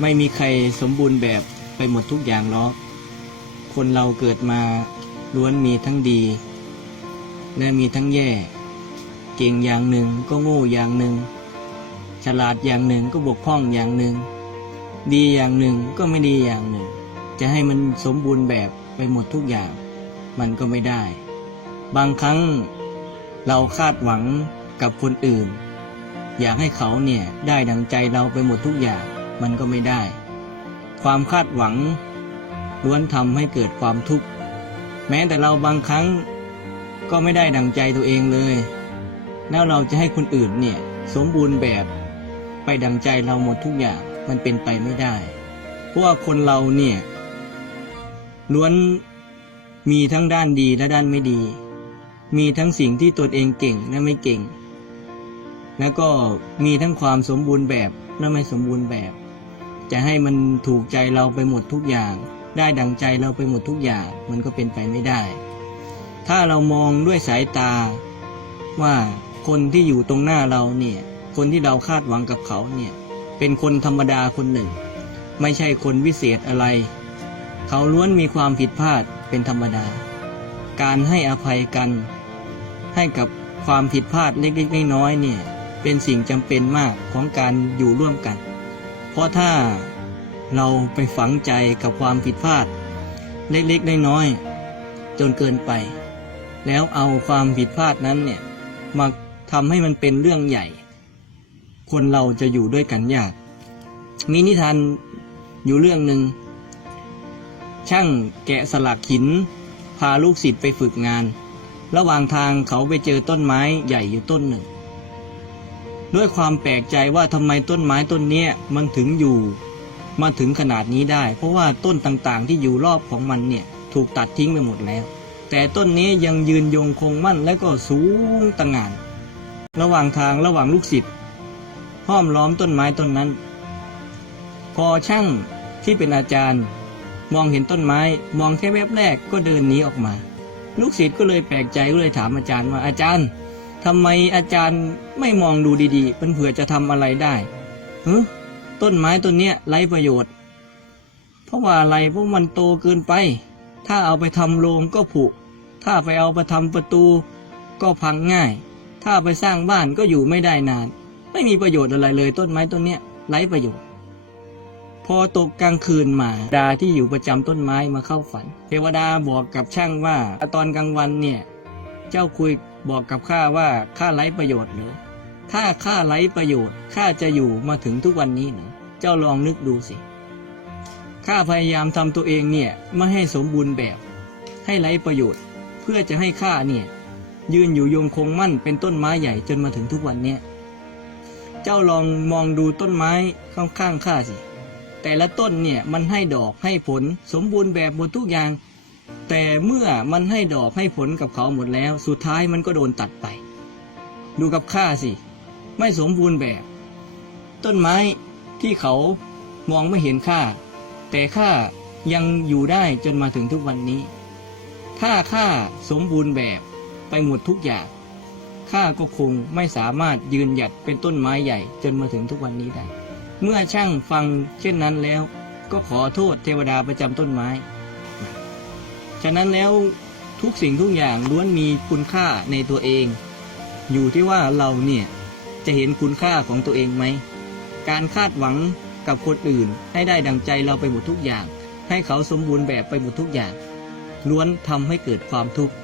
ไม่มีใครสมบูรณ์แบบไปหมดทุกอย่างหรอกคนเราเกิดมาล้วนมีทั้งดี และมีทั้งแย่ เก่งอย่างหนึ่งก็โง่อย่างหนึ่ง ฉลาดอย่างหนึ่งก็บกพร่องอย่างหนึ่ง ดีอย่างหนึ่งก็ไม่ดีอย่างหนึ่ง จะให้มันสมบูรณ์แบบไปหมดทุกอย่าง มันก็ไม่ได้ บางครั้งเราคาดหวังกับคนอื่น อยากให้เขาเนี่ยได้ดังใจเราไปหมดทุกอย่าง มันก็ไม่ได้ ความคาดหวังล้วนทำให้เกิดความทุกข์ แม้แต่เราบางครั้งก็ไม่ได้ดังใจตัวเองเลย แล้วเราจะให้คนอื่นเนี่ยสมบูรณ์แบบไปดังใจเราหมดทุกอย่างมันเป็นไปไม่ได้ เพราะว่าคนเราเนี่ยล้วนมีทั้งด้านดีและด้านไม่ดี มีทั้งสิ่งที่ตนเองเก่งและไม่เก่ง แล้วก็มีทั้งความสมบูรณ์แบบและไม่สมบูรณ์แบบ จะให้มันถูกใจเราไปหมดทุกอย่าง ได้ดังใจเราไปหมดทุกอย่าง มันก็เป็นไปไม่ได้ ถ้าเรามองด้วยสายตาว่าคนที่อยู่ตรงหน้าเราเนี่ย คนที่เราคาดหวังกับเขาเนี่ย เป็นคนธรรมดาคนหนึ่ง ไม่ใช่คนวิเศษอะไร เขาล้วนมีความผิดพลาดเป็นธรรมดา การให้อภัยกัน ให้กับความผิดพลาดเล็กๆน้อยๆเนี่ย เป็นสิ่งจำเป็นมากของการอยู่ร่วมกัน เพราะถ้าเราไปฝังใจกับความผิดพลาด เล็กๆน้อยๆจนเกินไป แล้วเอาความผิดพลาดนั้นเนี่ยมาทำให้มันเป็นเรื่องใหญ่ คนเราจะอยู่ด้วยกันยาก มีนิทานอยู่เรื่องหนึ่งช่างแกะสลักหิน พาลูกศิษย์ไปฝึกงาน ระหว่างทางเขาไปเจอต้นไม้ใหญ่อยู่ต้นหนึ่ง ด้วยความแปลกใจว่าทำไมต้นไม้ต้นนี้มันถึงอยู่ มาถึงขนาดนี้ได้ เพราะว่าต้นต่างๆ ที่อยู่รอบของมันเนี่ยถูกตัดทิ้งไปหมดแล้ว แต่ต้นนี้ยังยืนยงคงมั่นและก็สูงต่างงาน ระหว่างทางระหว่างลูกศิษย์ห้อมล้อมต้นไม้ต้นนั้น พอช่างที่เป็นอาจารย์ มองเห็นต้นไม้ มองแค่แวบแรกก็เดินหนีออกมา ลูกศิษย์ก็เลยแปลกใจก็เลยถามอาจารย์ว่าอาจารย์ ทำไมอาจารย์ไม่มองดูดีๆมันเผื่อจะทำอะไรได้เฮ้ต้นไม้ต้นเนี้ยไร้ประโยชน์ เพราะว่าอะไรเพราะมันโตเกินไป ถ้าเอาไปทำโรงก็ผุ ถ้าไปเอาไปทำประตู ก็พังง่าย ถ้าไปสร้างบ้านก็อยู่ไม่ได้นาน ไม่มีประโยชน์อะไรเลยต้นไม้ต้นเนี้ยไร้ประโยชน์ พอตกกลางคืนมาดาที่อยู่ประจำต้นไม้มาเข้าฝัน เทวดาบอกกับช่างว่าตอนกลางวันเนี่ย เจ้าคุย บอกกับข้าว่าข้าไร้ประโยชน์หรือถ้าข้าไร้ประโยชน์ข้าจะอยู่มาถึงทุกวันนี้หรือเจ้าลองนึกดูสิข้าพยายามทำตัวเองเนี่ยไม่ให้สมบูรณ์แบบ ให้ไร้ประโยชน์ เพื่อจะให้ข้าเนี่ย ยืนอยู่ยงคงมั่นเป็นต้นไม้ใหญ่จนมาถึงทุกวันเนี่ยเจ้าลองมองดูต้นไม้ข้างๆข้าสิแต่ละต้นเนี่ยมันให้ดอกให้ผลสมบูรณ์แบบหมดทุกอย่าง แต่เมื่อมันให้ดอกให้ผลกับเขาหมดแล้ว สุดท้ายมันก็โดนตัดไป ดูกับข้าสิ ไม่สมบูรณ์แบบ ต้นไม้ที่เขามองไม่เห็นค่า แต่ข้ายังอยู่ได้จนมาถึงทุกวันนี้ ถ้าข้าสมบูรณ์แบบไปหมดทุกอย่างข้าก็คงไม่สามารถยืนหยัดเป็นต้นไม้ใหญ่จนมาถึงทุกวันนี้ได้ เมื่อช่างฟังเช่นนั้นแล้ว ก็ขอโทษเทวดาประจำต้นไม้ ฉะนั้นแล้วทุกสิ่งทุกอย่างล้วนมีคุณค่าในตัวเอง อยู่ที่ว่าเราเนี่ยจะเห็นคุณค่าของตัวเองไหม การคาดหวังกับคนอื่น ให้ได้ดังใจเราไปหมดทุกอย่าง ให้เขาสมบูรณ์แบบไปหมดทุกอย่าง ล้วนทำให้เกิดความทุกข์